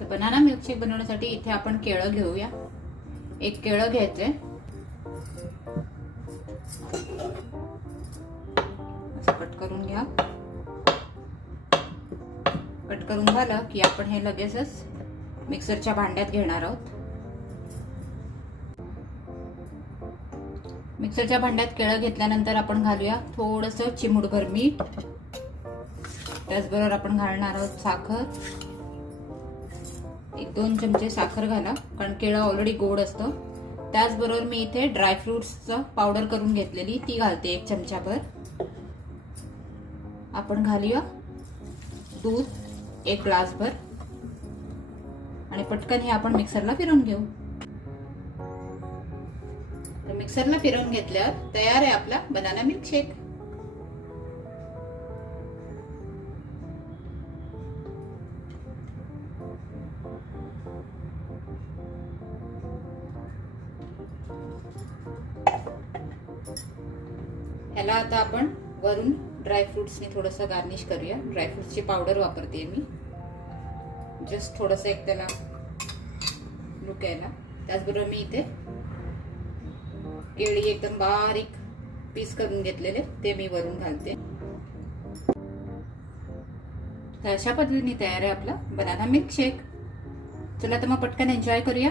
तर banana milkshake बनवण्यासाठी इथे आपण केळं घेऊया. एक केळं घ्यायचंय, असं कट करून घ्या. कट करून झालं की आपण हे लगेचच मिक्सरच्या भांड्यात घेणार आहोत. मिक्सरच्या भांड्यात केळं घेतल्यानंतर आपण घालूया थोडंसं चिमूटभर मीठ. त्याचबरोबर आपण घालणार आहोत साखर. 1-2 चमचे साखर घाला, कारण केळं ऑलरेडी गोड असतं. त्याचबरोबर मी इथे ड्रायफ्रुट्सचं पावडर करून घेतलेली ती घालते 1 चमचाभर. आपण घालूया दूध 1 ग्लासभर आणि पटकन हे आपण मिक्सरला फिरवून घेऊ. तर मिक्सरला फिरवून घेतल्यावर तयार आहे आपला बनाना मिल्कशेक. ह्याला आता आपण वरून ड्रायफ्रुट्सने थोडंसं गार्निश करूया. ड्रायफ्रुट्सची पावडर वापरते मी, जस्ट थोडंसं एक त्याला लुक यायला. त्याचबरोबर मी इथे केळी एकदम बारीक पीस करून घेतलेले ते मी वरून घालते. तर अशा पद्धतीने तयार आहे आपला बनाना मिल्कशेक. चला तर मग पटकन एन्जॉय करूया.